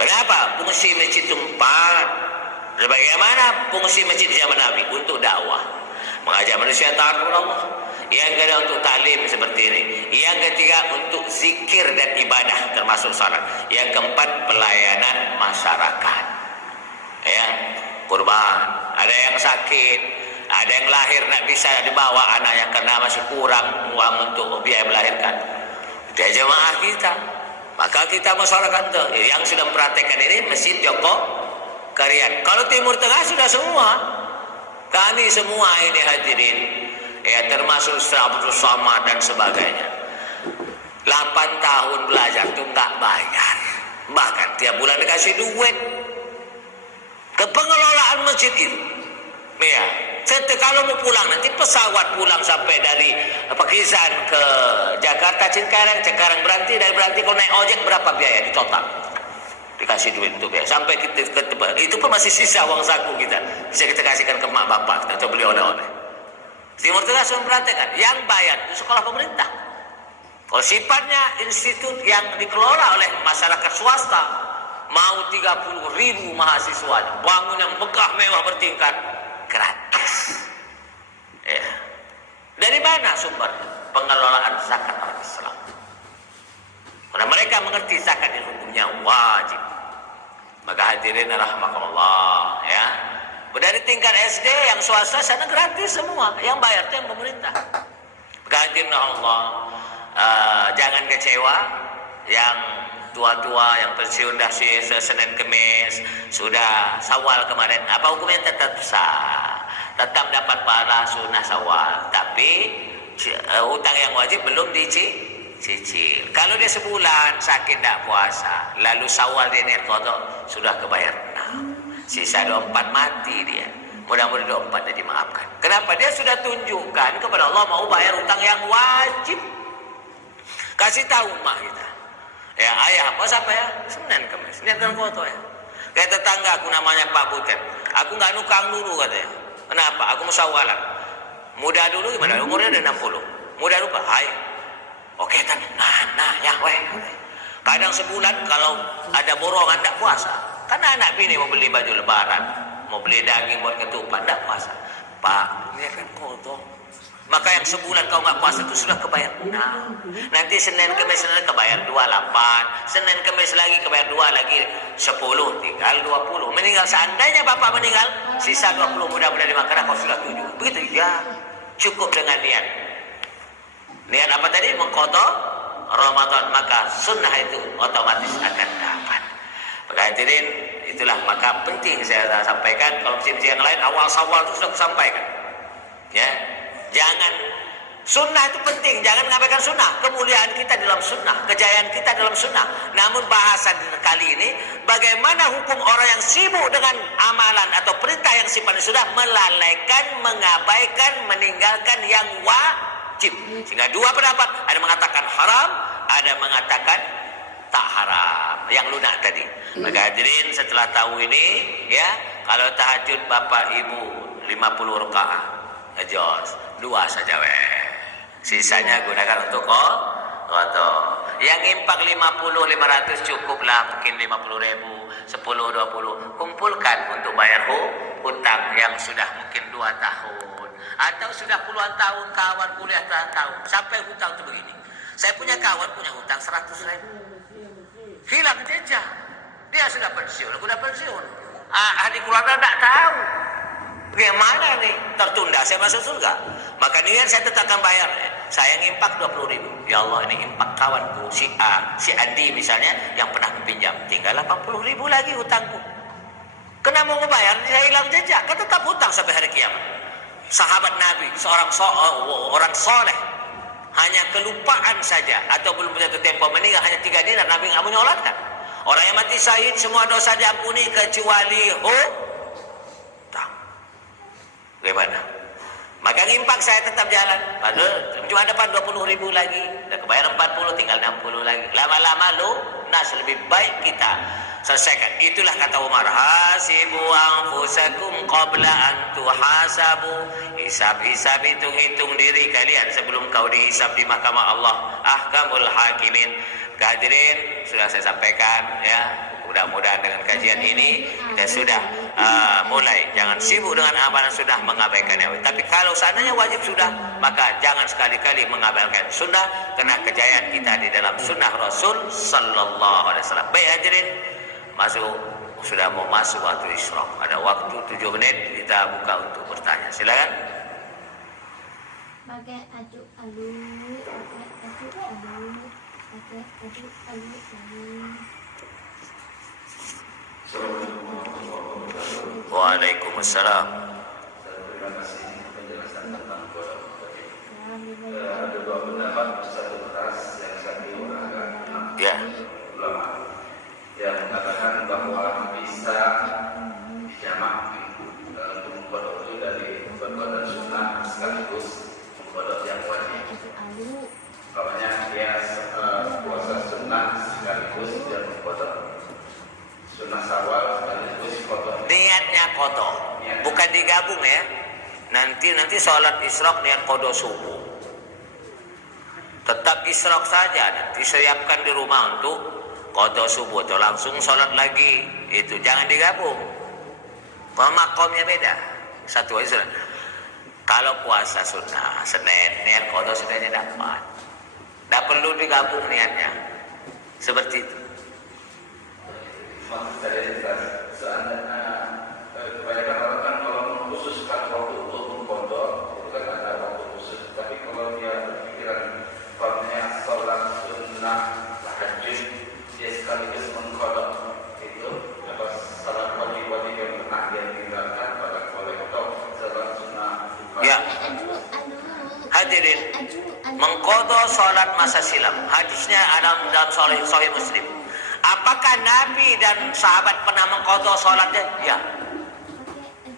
Kenapa? Fungsi masjid itu 4. Sebagaimana fungsi masjid di zaman Nabi untuk dakwah, mengajak manusia taat kepada Allah. Yang kedua untuk taklim seperti ini. Yang ketiga untuk zikir dan ibadah termasuk salat. Yang keempat pelayanan masyarakat. Ya, kurban. Ada yang sakit, ada yang lahir tidak bisa dibawa anaknya karena masih kurang uang untuk biaya melahirkan. Dia jemaah kita. Maka kita masyarakat yang sudah mempraktekkan ini Masjid Joko Karian. Kalau Timur Tengah sudah semua. Kami semua ini hadirin, ya, termasuk Abdul Somad dan sebagainya. 8 tahun belajar itu nggak bayar. Bahkan tiap bulan dikasih duit ke pengelolaan masjid itu. Ya, kalau mau pulang nanti pesawat pulang sampai dari Pakistan ke Jakarta, Cikarang berhenti, dari berhenti kalau naik ojek berapa biaya di total? Dikasih duit untuk biaya sampai kita itu pun masih sisa uang saku kita, bisa kita kasihkan ke mak bapak atau beli oleh-oleh. Timur Tengah sudah mempraktekkan, yang bayar itu sekolah pemerintah. Kalau sifatnya institut yang dikelola oleh masyarakat swasta, mau 30.000 mahasiswanya, bangun yang megah mewah bertingkat, gratis. Ya. Dari mana sumber pengelolaan zakat orang Islam? Karena mereka mengerti zakat yang hukumnya wajib. Maka hadirin rahimakumullah, ya. Dari tingkat SD yang swasta sana gratis semua, yang bayar itu yang pemerintah. Maka hadirin Allah, jangan kecewa yang tua-tua yang pensiun dah Senin Kemis, sudah Syawal kemarin, apa hukumnya? Tetap sah, tetap dapat pahala sunnah Syawal, tapi hutang yang wajib belum dicicil. Kalau dia sebulan sakit tidak puasa, lalu Syawal dia niat qadha, sudah kebayar 6, sisa 24 mati dia. Mudah-mudahan 24 dia dimaafkan. Kenapa? Dia sudah tunjukkan kepada Allah mau bayar hutang yang wajib. Kasih tahu mak kita, ya ayah apa siapa ya, Senin Kemis niatkan qadha ya. Kayak tetangga aku namanya Pak Butet, aku nggak nukang dulu katanya. Kenapa? Aku mau Syawalan. Muda dulu gimana? Umurnya udah 60. Muda dulu Pak, hai. Oke kan, nah ya weh. Kadang sebulan kalau ada borongan tidak puasa. Karena anak bini mau beli baju lebaran, mau beli daging buat ketupat, tidak puasa. Pak, ini kan qadha. Maka yang sebulan kau nggak puasa itu sudah kebayar 6. Nanti Senin Kemis kebayar 28. Senin Kemis lagi kebayar 2 lagi 10, tinggal 20. Meninggal seandainya bapak meninggal, sisa 20 mudah-mudahan dimakan kau sudah 7. Begitu ya. cukup dengan niat. Niat apa tadi? Mengqadha Ramadan, maka sunnah itu otomatis akan dapat. Maka hadirin, itulah maka penting saya sampaikan. Kalau masjid-masjid yang lain awal Syawal itu sudah sampaikan. Ya, jangan, sunnah itu penting, jangan mengabaikan sunnah. Kemuliaan kita dalam sunnah, kejayaan kita dalam sunnah. Namun bahasan kali ini, bagaimana hukum orang yang sibuk dengan amalan atau perintah yang sifatnya sudah melalaikan, mengabaikan, meninggalkan yang wajib. Sehingga dua pendapat, ada mengatakan haram, ada mengatakan tak haram, yang lunak tadi. Maka hadirin, setelah tahu ini, ya, kalau tahajud bapak ibu 50 rakaat, jos 2 saja sisanya gunakan untuk qadha. Yang impak 50, 500 cukuplah, mungkin 50.000, 10, 20, kumpulkan untuk bayar hutang yang sudah mungkin 2 tahun atau sudah puluhan tahun kawan kuliah tahun sampai hutang itu begini. Saya punya kawan punya hutang 100.000, hilang jejak, dia sudah pensiun, ahli keluarga tak tahu bagaimana nih, tertunda saya masuk surga. Maka niat saya tetap akan bayar. Saya ngimpak 20.000. Ya Allah, ini impak kawanku si A, si Andi misalnya yang pernah pinjam, tinggal 80.000 lagi hutangku. Kena mau ngebayar, dia hilang jejak, kan tetap hutang sampai hari kiamat. Sahabat Nabi, orang soleh, hanya kelupaan saja atau belum jatuh tempo meninggal, hanya 3 dinar Nabi nggak menyolatkan. Orang yang mati syahid semua dosa diampuni kecuali hutang. Bagaimana? Maka ngimpak saya tetap jalan. Padahal cuma dapat 20.000 lagi, udah kebayar 40, tinggal 60 lagi. Lama-lama lunas, lebih baik kita selesaikan. Itulah kata Umar, hasibu anfusakum qabla an tuhasabu. Hisab-hisab, hitung-hitung diri kalian sebelum kau dihisab di mahkamah Allah. Ahkamul hakimin. Hadirin, sudah saya sampaikan, ya. Mudah-mudahan dengan kajian ini kita sudah mulai jangan sibuk dengan amalan sunnah, mengabaikannya. Tapi kalau seandainya wajib sudah, maka jangan sekali-kali mengabaikan sunnah, karena kejayaan kita di dalam sunnah Rasul sallallahu alaihi wasallam. Baik hadirin, sudah mau masuk waktu isyraq. Ada waktu 7 menit, kita buka untuk bertanya. Silakan. Pakai alu. Waalaikumsalam. Terima kasih penjelasan tentang qadha. Ada 2 pendapat, satu keras, yang satu agak Ya. ulama yang mengatakan bahwa bisa dijamak untuk mengqadha itu dari qadha sunnah sekaligus mengqadha yang wajib. Makanya dia puasa sunnah sekaligus dia mengqadha sunnah Syawal sekaligus qadha. Niatnya qadha, bukan digabung ya. Nanti sholat isyraq niat qadha subuh. Tetap isyraq saja, nanti siapkan di rumah untuk qadha subuh atau langsung sholat lagi. Itu jangan digabung. Makomnya beda. Satu aja sudah. Kalau puasa sunnah Senin, niat qadha sudahnya dapat. Tidak perlu digabung niatnya. Seperti itu. Maksud saya seandainya kebanyakan orang kan kalau mengkhususkan waktu untuk mengqadha itu kan ada waktu khusus. Tapi kalau dia berpikiran kalau sholat sunnah tahajud dia sekaligus mengqadha itu apa salat wajib-wajib yang pernah dia tinggalkan pada boleh atau salat sunnah. Ya. Hadirin, mengqadha sholat masa silam. Hadisnya ada dalam Sahih Muslim. Apakah Nabi dan sahabat pernah mengqadha sholatnya? Ya.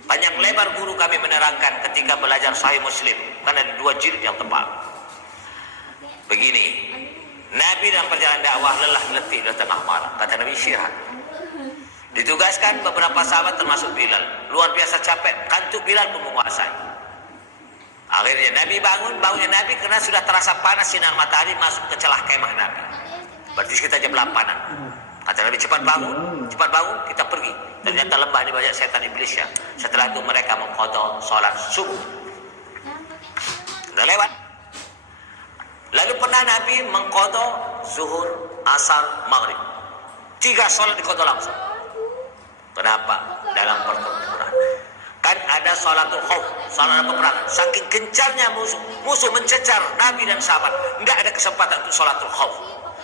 Panjang lebar guru kami menerangkan ketika belajar Sahih Muslim, karena ada 2 jilid yang tebal. Begini, Nabi dalam perjalanan dakwah lelah letih di tengah malam. Kata Nabi istirahat. Ditugaskan beberapa sahabat termasuk Bilal. Luar biasa capek, kantuk Bilal pun menguasai. Akhirnya Nabi bangunnya Nabi karena sudah terasa panas sinar matahari masuk ke celah kemah Nabi. Berarti sekitar jam 8-an. Kata Nabi, cepat bangun, kita pergi. Ternyata lembah ini banyak setan iblis ya. Setelah itu mereka mengqadha sholat subuh. Sudah lewat. Lalu pernah Nabi mengqadha zuhur, asar, maghrib. 3 sholat diqadha langsung. Kenapa? Dalam pertempuran. Kan ada sholatul khauf, sholat peperangan. Saking gencarnya musuh mencecar Nabi dan sahabat, tidak ada kesempatan untuk sholatul khauf.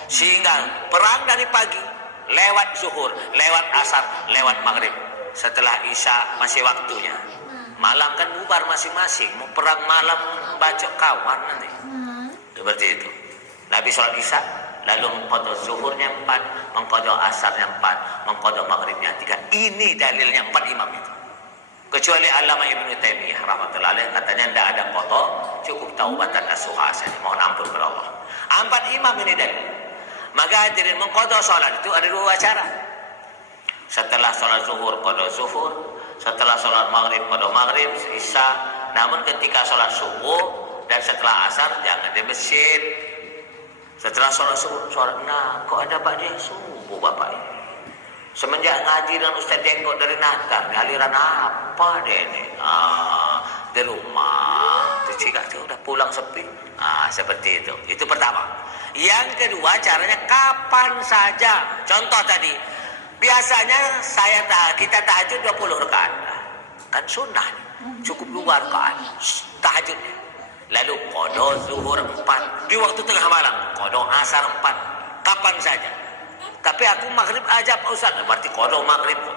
Sehingga perang dari pagi, lewat zuhur, lewat asar, lewat maghrib. Setelah isya masih waktunya. Malam kan bubar masing-masing. Mau perang malam bacok kawan nanti. Seperti itu. Nabi sholat isya, lalu mengqadha zuhurnya 4, mengqadha asarnya 4, mengqadha maghribnya 3. Ini dalilnya 4 imam itu. Kecuali Allamah Ibnu Taimiyah rahmatullahi alaih katanya tidak ada qadha, cukup taubatan nasuha saja, mohon ampun kepada Allah. 4 imam ini dalil. Maka hadirin, mengqadha salat itu ada 2 cara. Setelah salat zuhur qadha zuhur, setelah salat maghrib qadha maghrib, isya. Namun ketika salat subuh dan setelah asar jangan di masjid. Setelah salat subuh, kok ada ba'diyah subuh Bapak ini? Semenjak ngaji dengan Ustaz Jenggot dari Natar, aliran apa deh ini? Di rumah, itu udah pulang sepi. Seperti itu. Itu pertama. Yang kedua, caranya kapan saja. Contoh tadi, biasanya kita tahajud 20 rakaat. Kan sunnah, cukup 2 rakaat tahajudnya. Lalu qadha zuhur 4 di waktu tengah malam, qadha asar 4 kapan saja. Tapi aku maghrib aja Pak Ustaz, berarti qadha maghrib 3.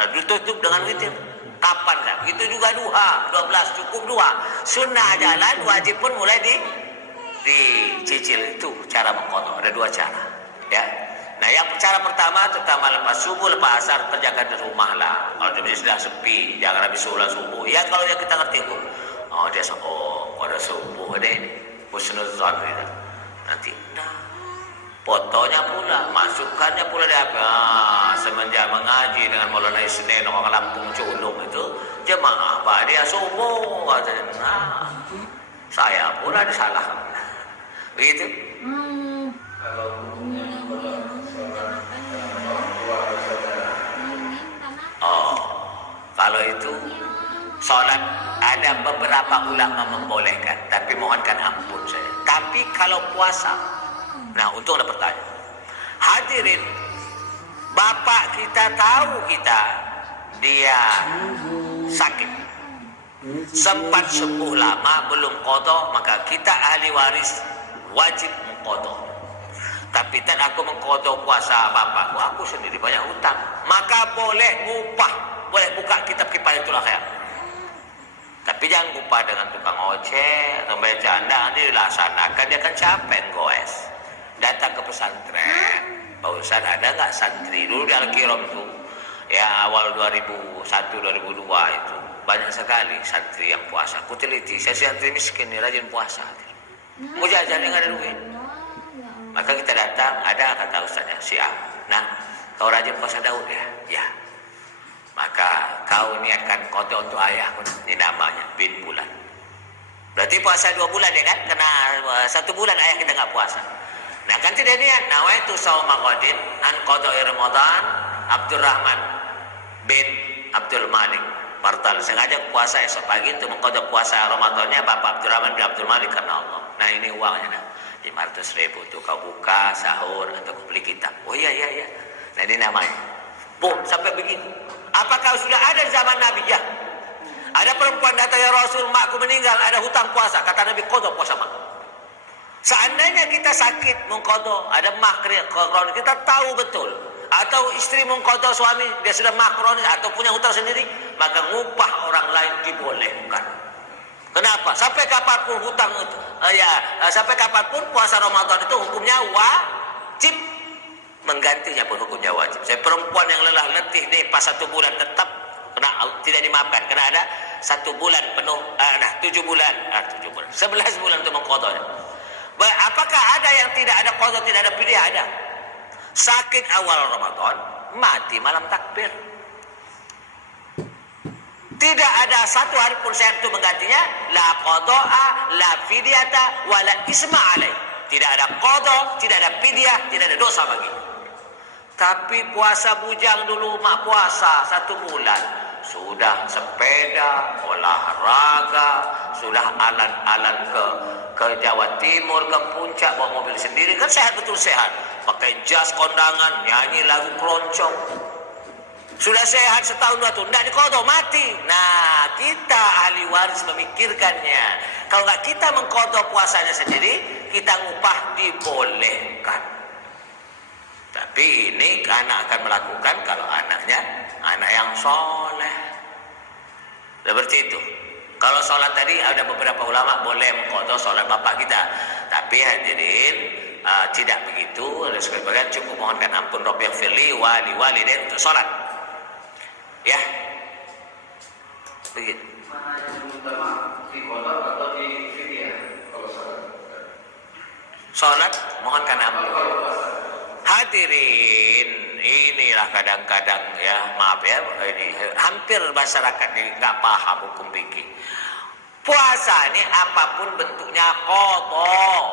Lalu ditutup dengan witir. Kapan dah? Begitu juga duha 12 cukup 2. Sunnah jalan, wajib pun mulai dicicil. Itu cara mengqadha. Ada 2 cara, ya. Nah, yang cara pertama terutama lepas subuh, lepas asar kerjakan di rumah lah. Kalau di masjid sudah sepi, jangan habis sholat subuh. Ya kalau yang kita ngerti hukum. Dia pada subuh deh, husnuzan gitu. Nanti fotonya pula, masukkannya pula di HP. Semenjak mengaji dengan Maulana Isnin orang Lampung Culung itu, jemaah dia subuh katanya. Saya pula disalahkan. Begitu. Kalau kalau itu sholat ada beberapa ulama membolehkan, tapi mohonkan ampun saja. Tapi kalau puasa, nah untung ada pertanyaan. Hadirin, bapak kita tahu dia sakit, sempat sembuh lama belum qadha, maka kita ahli waris wajib mengqadha. Tapi tak aku mengqadha puasa bapakku, aku sendiri banyak hutang, maka boleh ngupah, boleh buka kitab Kifayatul Akhyar. Tapi jangan lupa dengan tukang ojek atau becanda, nanti dilaksanakan dia akan capek goes. Datang ke pesantren, Pak Ustaz ada nggak santri dulu di Al-Kiram tuh, ya awal 2001-2002 itu banyak sekali santri yang puasa. Aku teliti, saya santri miskin nih rajin puasa. Mau jajan nggak ada duit. Maka kita datang, ada kata Ustaznya si A. Nah, kau rajin puasa Daud ya? Ya. Maka kau niatkan qadha untuk ayahmu, ini namanya bin bulan. Berarti puasa 2 bulan ya kan? Kena 1 bulan ayah kita nggak puasa. Nah kan tidak niat. Nawaitu shauma ghadin an qada'i Ramadan Abdurrahman bin Abdul Malik Bartal. Sengaja puasa esok pagi untuk mengqadha puasa Ramadannya Bapak Abdurrahman bin Abdul Malik karena Allah. Nah ini uangnya, 500.000 tuh kau buka sahur atau kau beli kitab. Oh iya. Nah ini namanya. Sampai begini. Apakah sudah ada di zaman Nabi? Ya. Ada perempuan datang, ya Rasul, makku meninggal, ada hutang puasa. Kata Nabi, qadha puasa mak. Seandainya kita sakit mengqadha, ada kronis, kita tahu betul. Atau istri mengqadha suami, dia sudah kronis atau punya hutang sendiri, maka ngupah orang lain dibolehkan. Kenapa? Sampai kapanpun hutang itu, sampai kapanpun puasa Ramadan itu hukumnya wajib. Menggantinya pun hukumnya wajib. Saya perempuan yang lelah letih nih pas 1 bulan tetap tidak dimaafkan karena ada 1 bulan penuh, 7 bulan, 11 bulan untuk mengqadhanya. Apakah ada yang tidak ada qadha, tidak ada fidyah? Ada. Sakit awal Ramadan, mati malam takbir. Tidak ada 1 hari pun sehat untuk menggantinya. La qadha'a, la fidyata, wa la isma alaih. Tidak ada qadha, tidak ada fidyah, tidak ada dosa bagi. Tapi puasa bujang dulu, mak puasa 1 bulan. Sudah sepeda, olahraga, sudah alan-alan ke Jawa Timur, ke puncak, bawa mobil sendiri. Kan sehat, betul sehat. Pakai jas kondangan, nyanyi lagu keroncong. Sudah sehat setahun 2 tahun, tidak dikodok, mati. Nah, kita ahli waris memikirkannya. Kalau nggak kita mengkodok puasanya sendiri, kita ngupah dibolehkan. Tapi ini anak akan melakukan kalau anaknya anak yang soleh. Seperti itu. Kalau sholat tadi ada beberapa ulama boleh mengkodok sholat bapak kita. Tapi hadirin tidak begitu. Oleh sebab itu cukup mohonkan ampun Rabbil firli wali walidain untuk sholat. Ya, begitu. Mana yang utama di kodok atau di fidyah kalau sholat? Sholat mohonkan ampun. Kalau puasa? Hadirin, inilah kadang-kadang ya maaf ya, ini hampir masyarakat ini nggak paham hukum fikih. Puasa ini apapun bentuknya kodok.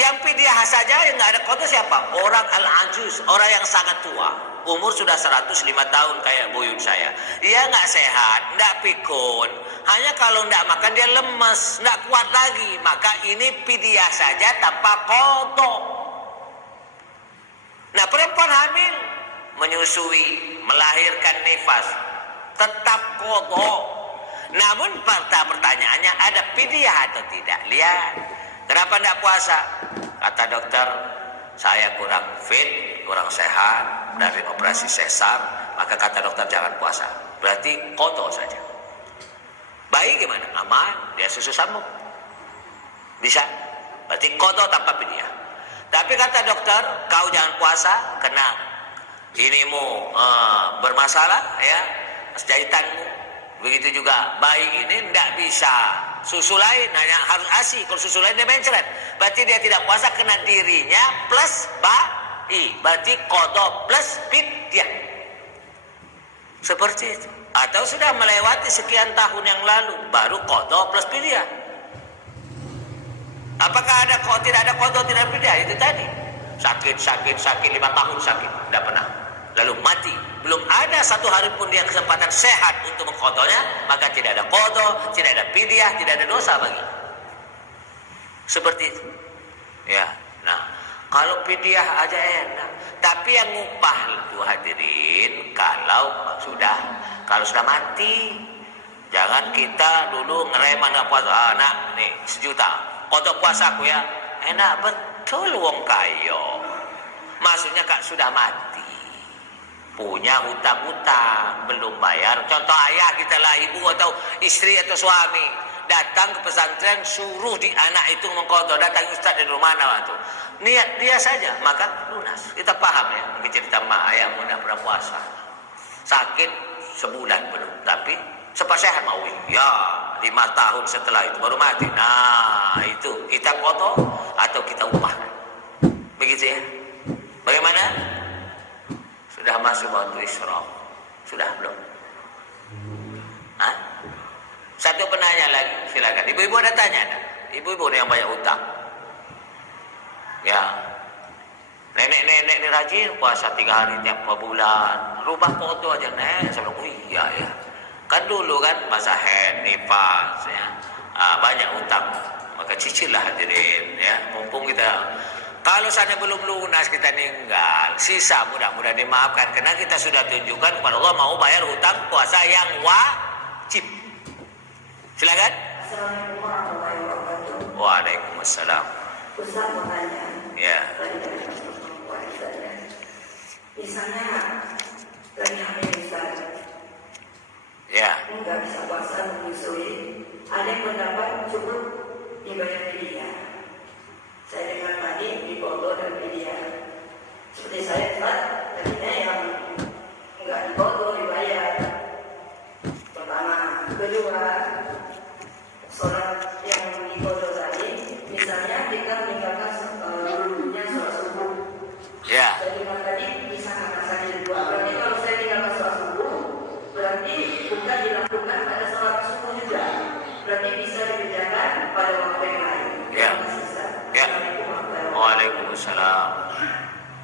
Yang fidyah saja yang nggak ada kodok siapa? Orang al-ajuz, orang yang sangat tua. Umur sudah 105 tahun kayak buyut saya. Dia nggak sehat, nggak pikun. Hanya kalau nggak makan dia lemes, nggak kuat lagi. Maka ini fidyah saja tanpa kodok. Nah, perempuan hamil menyusui, melahirkan nifas, tetap kodok. Namun pertanyaannya ada fidyah atau tidak? Lihat, kenapa nggak puasa? Kata dokter, saya kurang fit, kurang sehat dari operasi sesar, maka kata dokter jangan puasa. Berarti kodok saja. Bayi gimana? Aman, dia susu sambung. Bisa. Berarti kodok tanpa fidyah. Tapi kata dokter, kau jangan puasa kena inimu bermasalah ya, jahitanmu. Begitu juga bayi ini tidak bisa susu lain, hanya harus ASI. Kalau susu lain dia mencret. Berarti dia tidak puasa kena dirinya plus bayi. Berarti kodok plus fidyah. Seperti itu. Atau sudah melewati sekian tahun yang lalu, baru kodok plus fidyah. Apakah ada kok tidak ada kodok tidak fidyah? Itu tadi. Sakit 5 tahun sakit, tidak pernah. Lalu mati. Belum ada satu hari pun dia kesempatan sehat untuk mengkodoknya, maka tidak ada kodok, tidak ada fidyah, tidak ada dosa bagi. Seperti itu. Ya. Nah, kalau fidyah aja enak. Tapi yang ngupah itu hadirin kalau sudah mati. Jangan kita dulu ngerem anak puasa. Nak, nih 1 juta. Kodok puasa aku ya. Enak betul wong kayo. Maksudnya kak sudah mati. Punya hutang-hutang, belum bayar. Contoh ayah kita lah, ibu atau istri atau suami. Datang ke pesantren, suruh di anak itu mengkodok. Datang ustaz dari rumah mana itu. Niat dia saja, maka lunas. Kita paham ya, mungkin cerita mak ayah mudah pernah puasa. Sakit sebulan belum, tapi sepasehat mau. Ya, 5 tahun setelah itu baru mati. Nah, itu kita kodok atau kita upah. Begitu ya. Bagaimana? Sudah masuk waktu isyraq. Sudah belum? Hah? Satu penanya lagi, silakan. Ibu-ibu ada tanya tak? Ibu-ibu yang banyak utang. Ya. Nenek-nenek ini rajin puasa 3 hari tiap bulan. Rubah foto aja nek. Saya bilang, oh iya ya. Kan dulu kan masa haid, nifas ya. Banyak utang. Maka cicillah hadirin ya. Mumpung kita kalau sana belum lunas kita ninggal, sisa mudah-mudahan dimaafkan karena kita sudah tunjukkan kepada Allah mau bayar hutang puasa yang wajib. Silakan. Assalamualaikum warahmatullahi wabarakatuh. Waalaikumsalam. Ustaz mau tanya. Ya. Misalnya lagi hamil Ustaz. Ya. Enggak bisa puasa menyusui. Ada yang mendapat cukup dibayar fidyah. Saya dengar tadi di Bogor dan fidyah. Seperti saya Ustaz, tadinya yang enggak di Bogor dibayar. Pertama, kedua, sholat yang di Bogor tadi, misalnya kita meninggalkan dulunya sholat subuh. Ya. Jadi tadi bisa mengatakan dua. Berarti kalau saya tinggalkan sholat subuh, berarti bukan dilakukan pada sholat subuh juga. Berarti bisa dikerjakan pada waktu yang lain. Ya. Ya. Waalaikumsalam.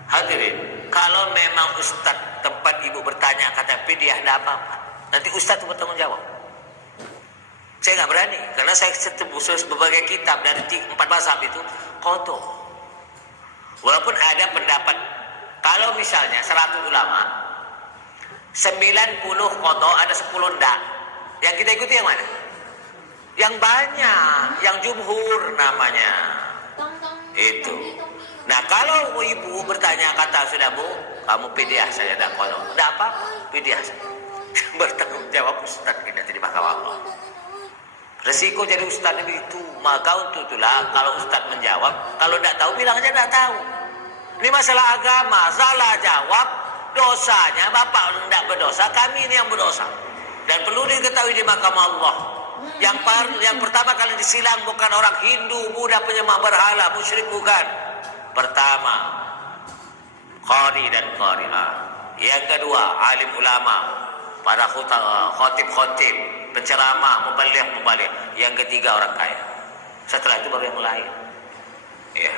Hadirin, kalau memang Ustadz tempat ibu bertanya kata fidyah tidak apa-apa, nanti Ustadz itu bertanggung jawab. Saya nggak berani karena saya khusus berbagai kitab dari 4 mazhab itu kodok. Walaupun ada pendapat Kalau misalnya 100 ulama, 90 koto, ada 10 ndak. Yang kita ikuti yang mana? Yang banyak, yang jumhur namanya. Itu. Nah kalau ibu bertanya, kata sudah bu, kamu pidiah saja dak kono. Tidak apa, pidiah saja. Bertanggung jawab ustaz kita di mahkamah Allah. Resiko jadi ustaz itu, maka untuk itulah kalau ustaz menjawab, kalau tidak tahu bilang aja tidak tahu. Ini masalah agama, salah jawab, dosanya bapak tidak berdosa, kami ini yang berdosa. Dan perlu diketahui di mahkamah Allah, yang pertama kali disilang bukan orang Hindu, Buddha, penyembah berhala, musyrik bukan. Pertama, qari dan qari'ah. Yang kedua, alim ulama, para khotib-khotib, penceramah, mubaligh. Yang ketiga, orang kaya. Setelah itu baru yang lain. Ya.